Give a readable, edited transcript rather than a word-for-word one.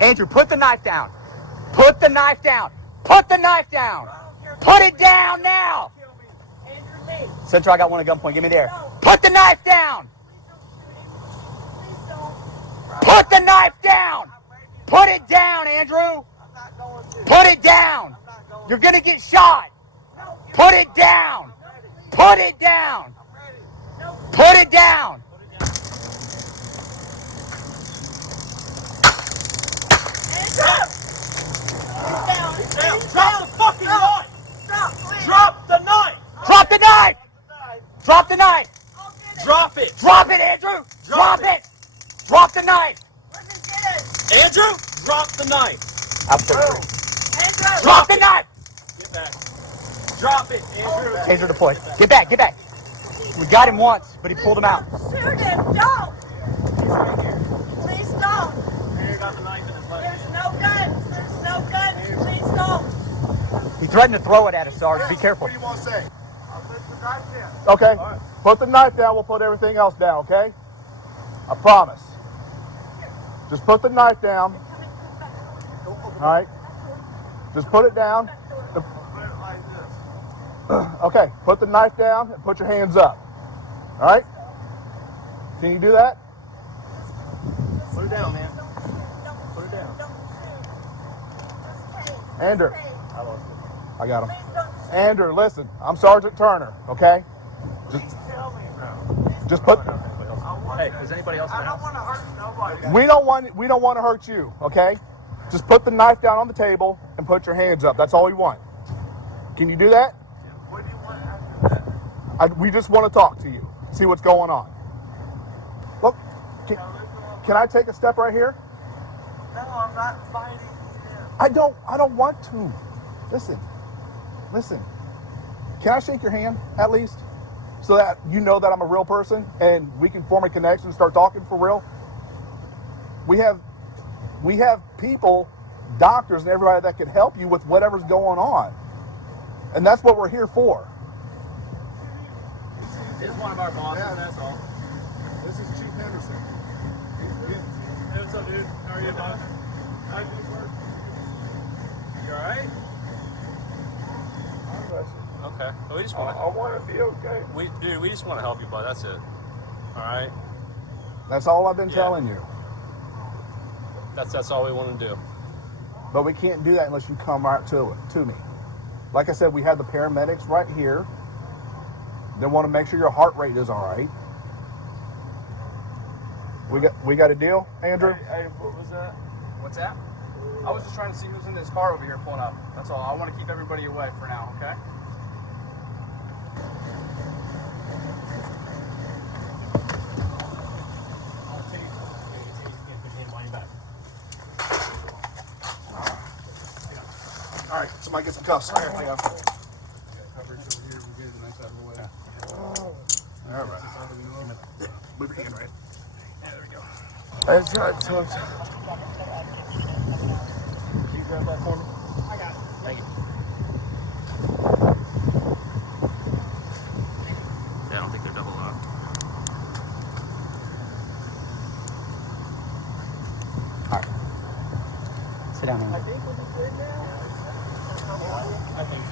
Andrew, put the knife down. Put the knife down. Put the knife down. Put it down now. Central, I got one at gunpoint. Give me there. Put the knife down. Put the knife down. Put it down, Andrew. Put it down. You're going to get shot. Put it down. Put it down. Put it down. Drop the fucking knife! Drop the knife! Drop the knife! Drop the knife! Drop it! Drop it, Andrew! Drop it! Drop the knife! Andrew, drop the knife! Drop the knife! Get back. Drop it, Andrew. Taser deployed. Get back, get back. We got him once, but he pulled him out. Shoot him! Don't! Please don't! Andrew got the knife in his left hand. There's no guns! There's no guns! Please don't! He threatened to throw it at us, Sarge. Be careful. What do you want to say? I'll put the knife down. Okay. Right. Put the knife down. We'll put everything else down, okay? I promise. Just put the knife down. All right? Just put it down. Put it like this. Okay. Put the knife down and put your hands up. All right? Can you do that? Put it down, man. Put it down. Andrew. I got him. Andrew, listen. I'm Sergeant Turner, okay? Just put... Hey, is anybody else in the I don't house? want to hurt nobody. We don't want to hurt you, okay? Just put the knife down on the table and put your hands up. That's all we want. Can you do that? What do you want after that? We just want to talk to you. See what's going on. Look, can I take a step right here? No, I'm not fighting you. I don't want to. Listen. Can I shake your hand at least? So that you know that I'm a real person and we can form a connection and start talking for real? We have people, doctors and everybody that can help you with whatever's going on. And that's what we're here for. This is one of our bosses, that's all. This is Chief Henderson. Hey, what's up, dude? How are you, boss? How'd you work? You alright? Okay. Well, we just want to... I want to be okay. We just want to help you, bud. That's it. Alright? That's all I've been telling you. That's all we want to do. But we can't do that unless you come right to me. Like I said, we have the paramedics right here. They want to make sure your heart rate is all right. We got a deal, Andrew? Hey, what was that? What's that? I was just trying to see who's in this car over here pulling up. That's all. I want to keep everybody away for now, okay? All right, somebody get some cuffs. All right. Coverage over here. We're good. Nice out of the way. All right. Move your hand right. Yeah, there we go. I just got to talk to Can you grab that for me? I got it. Thank you. Yeah, I don't think they're double locked. Sit down, Andrew. I think